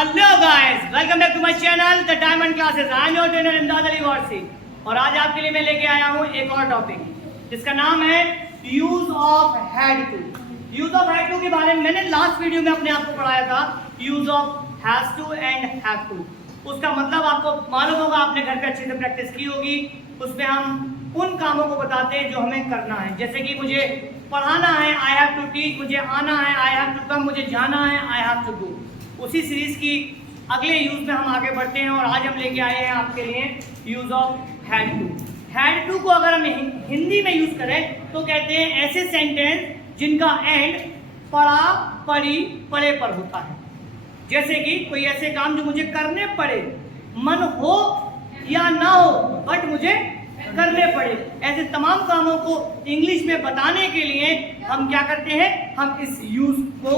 Hello guys, welcome back to my channel the diamond classes. I am your trainer Imdad Ali Warsi और आज आपके लिए मैं लेके आया हूँ एक और टॉपिक जिसका नाम है use of had to. Use of had to के बारे में मैंने लास्ट वीडियो में अपने आप को पढ़ाया था। Use of has to and have to, उसका मतलब आपको मालूम होगा, आपने घर पे अच्छे से प्रैक्टिस की होगी। उसमें हम उन कामों को बताते हैं जो हमें करना है, जैसे कि मुझे पढ़ाना है, आई हैव टू टीच, मुझे आना है, आई हैव टू कम, मुझे जाना है, आई हैव टू डू। उसी सीरीज की अगले यूज में हम आगे बढ़ते हैं और आज हम लेके आए हैं आपके लिए use of had to. Had to को अगर हम हिंदी में यूज करें तो कहते हैं ऐसे सेंटेंस जिनका एंड पढ़ा, पढ़ी, पढ़े पर होता है। जैसे कि कोई ऐसे काम जो मुझे करने पड़े, मन हो या ना हो बट मुझे करने पड़े, ऐसे तमाम कामों को इंग्लिश में बताने के लिए हम क्या करते हैं, हम इस यूज को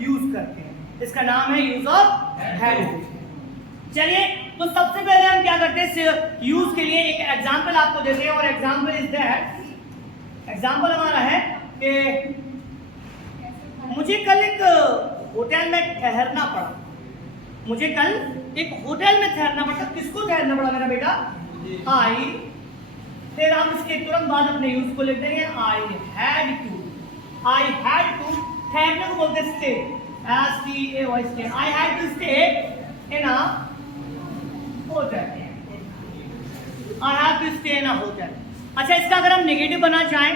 यूज करते हैं। इसका नाम है यूज ऑफ हैड टू। चलिए, तो सबसे पहले हम क्या करते हैं, यूज के लिए एक एग्जांपल आपको देते हैं और एग्जांपल इज दैट, एग्जांपल हमारा है कि मुझे कल एक होटल में ठहरना पड़ा। मुझे कल एक होटल में ठहरना पड़ा। किसको ठहरना पड़ा मेरा बेटा? आई। फिर हम इसके तुरंत बाद अपने यूज को लिख देंगे I had to. I had to ठहरने को बोलते हैं stay, S-T-A-Y, stay. I had to stay in a hotel. I have to stay in a hotel. अच्छा, इसका अगर हम नेगेटिव बनाना चाहें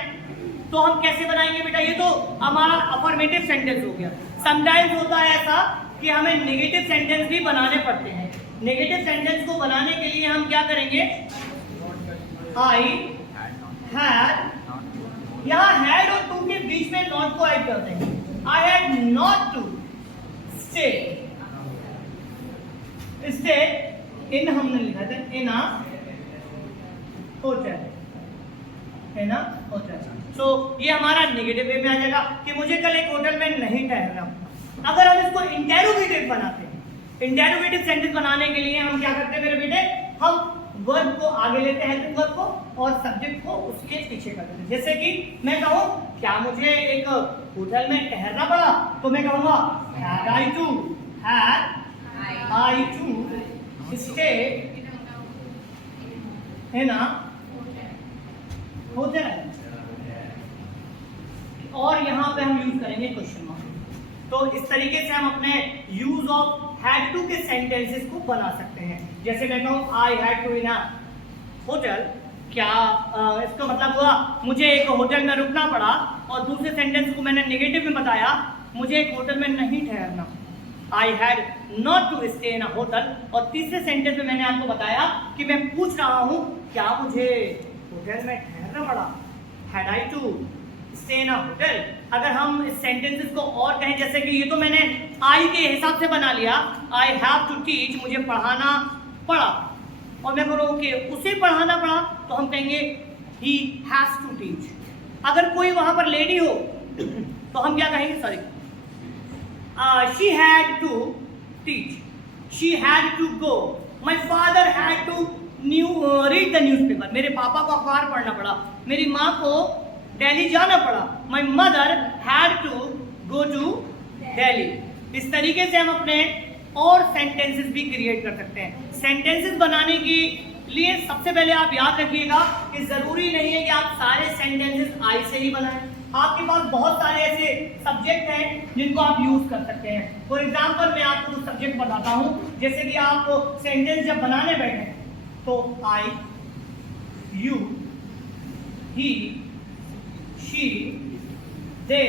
तो हम कैसे बनाएंगे बेटा? ये तो हमारा अफर्मेटिव सेंटेंस हो गया। समटाइम्स होता है ऐसा कि हमें नेगेटिव सेंटेंस भी बनाने पड़ते हैं। नेगेटिव सेंटेंस को बनाने के लिए हम क्या करेंगे? आई हैड, यहाँ हैड और टू के बीच में नॉट को ऐड कर देंगे। I had not to stay in, हमने लिखा था in a hotel, in a hotel। So ये हमारा नेगेटिव वे में आ जाएगा कि मुझे कल एक होटल में नहीं ठहरना। अगर हम इसको इंटेरोगेटिव बनाते हैं, इंटेरोगेटिव सेंटेंस बनाने के लिए हम क्या करते हैं मेरे बेटे, हम वर्ब को आगे लेते हैं, हेल्पिंग वर्ब को, और सब्जेक्ट को उसके पीछे कर देते हैं। जैसे कि मैं कहूँ क्या मुझे एक होटल में ठहरना पड़ा, तो मैं कहूँगा had I to stay in a hotel. और यहाँ पे हम यूज करेंगे क्वेश्चन मार्क। तो इस तरीके से हम अपने यूज ऑफ हैड टू के सेंटेंसेस को बना सकते हैं। जैसे मैं कहूँ I had to in a hotel, क्या इसका मतलब हुआ मुझे एक होटल में रुकना पड़ा, और दूसरे सेंटेंस को मैंने नेगेटिव में बताया, मुझे एक होटल में नहीं ठहरना, I had not to stay in a hotel. और तीसरे सेंटेंस में मैंने आपको बताया कि मैं पूछ रहा हूँ क्या मुझे होटल में ठहरना पड़ा, had I to stay in a hotel. अगर हम इस सेंटेंसेस को और कहें, जैसे कि ये तो मैंने आई के हिसाब से बना लिया, आई हैव टू टीच, मुझे पढ़ाना पड़ा, और मैं बोलूँ कि उसे पढ़ाना पड़ा, तो हम कहेंगे ही हैज टू टीच। अगर कोई वहां पर लेडी हो तो हम क्या कहेंगे, sorry, she had to teach, she had to go, my father had to read the newspaper, मेरे पापा को अखबार पढ़ना पड़ा, मेरी माँ को दिल्ली जाना पड़ा, my mother had to go to Delhi. इस तरीके से हम अपने और सेंटेंसेस भी क्रिएट कर सकते हैं। सेंटेंसेस बनाने के लिए सबसे पहले आप याद रखिएगा कि जरूरी नहीं है कि आप सारे सेंटेंसेस आई से ही बनाएं। आपके पास बहुत सारे ऐसे सब्जेक्ट हैं जिनको आप यूज कर सकते हैं। फॉर एग्जांपल मैं आपको कुछ सब्जेक्ट बताता हूं, जैसे कि आप सेंटेंस जब बनाने बैठे तो आई, यू, ही, शी, दे,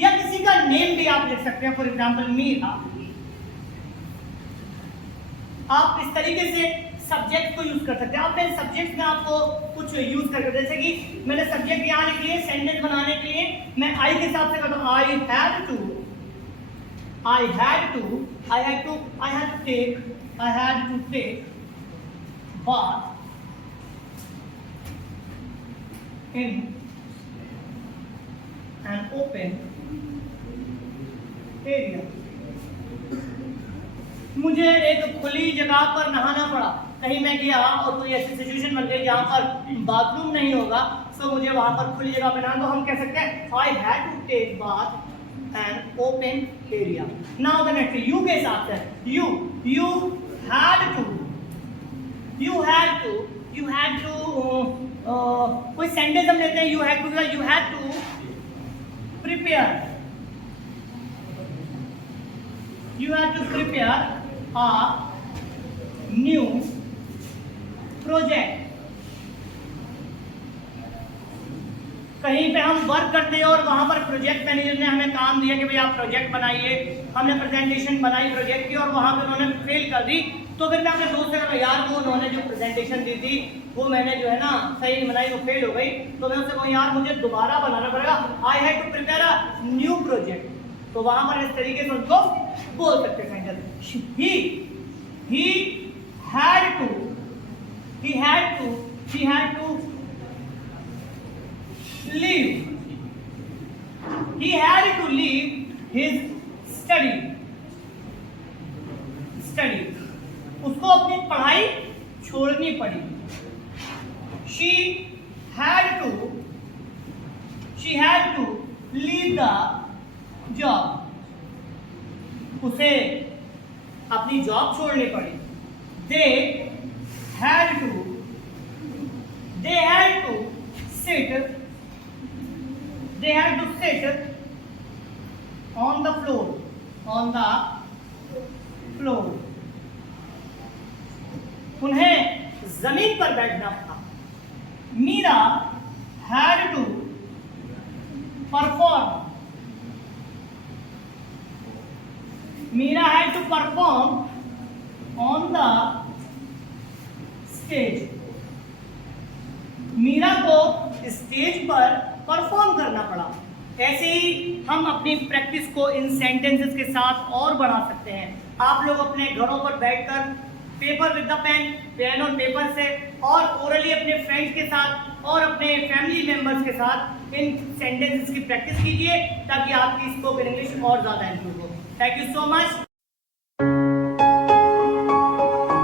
या किसी का नेम भी आप लिख सकते हैं। For example Meera. आप इस तरीके से सब्जेक्ट को यूज कर सकते हैं। अपने सब्जेक्ट में आपको कुछ यूज करके, जैसे कि मैंने सब्जेक्ट यहाँ लिख लिए, सेंटेंस बनाने के लिए मैं आई के हिसाब से करता हूँ, I had to take bath in an open area. मुझे एक खुली जगह पर नहाना पड़ा, कहीं मैं गया और कोई ऐसी सिचुएशन बन गई जहाँ पर बाथरूम नहीं होगा, सो मुझे वहां पर खुली जगह पे नहाना, तो हम कह सकते हैं I had to take bath an open area. Now the next you के हिसाब से you had to कोई सेंटेंस हम लेते हैं you had to prepare a new project. कहीं पे हम वर्क करते हैं और वहां पर प्रोजेक्ट मैनेजर ने हमें काम दिया कि भाई आप प्रोजेक्ट बनाइए, हमने प्रेजेंटेशन बनाई प्रोजेक्ट की और वहां पे उन्होंने फेल कर दी। तो फिर मैं अपने दोस्त से कहा यार वो उन्होंने जो प्रेजेंटेशन दी थी वो मैंने जो है ना सही नहीं बनाई, वो फेल हो गई। तो मैं उससे कहूँ यार मुझे दोबारा बनाना पड़ेगा, I had to prepare a new project. तो वहां पर इस तरीके से उनको बोल सकते हैं sentence he had to leave his study उसको अपनी पढ़ाई छोड़नी पड़ी। she had to leave the job उसे अपनी जॉब छोड़नी पड़ी। they had to sit on the floor उन्हें जमीन पर बैठना था। Meera had to perform on the stage Meera को स्टेज पर परफॉर्म करना पड़ा। ऐसे ही हम अपनी प्रैक्टिस को इन सेंटेंसेस के साथ और बढ़ा सकते हैं। आप लोग अपने घरों पर बैठकर पेपर विद द पेन और पेपर से और ओरली अपने फ्रेंड्स के साथ और अपने फैमिली मेंबर्स के साथ इन सेंटेंसेस की प्रैक्टिस कीजिए ताकि आपकी स्पोकन इंग्लिश और ज़्यादा इम्प्रूव हो। Thank you so much.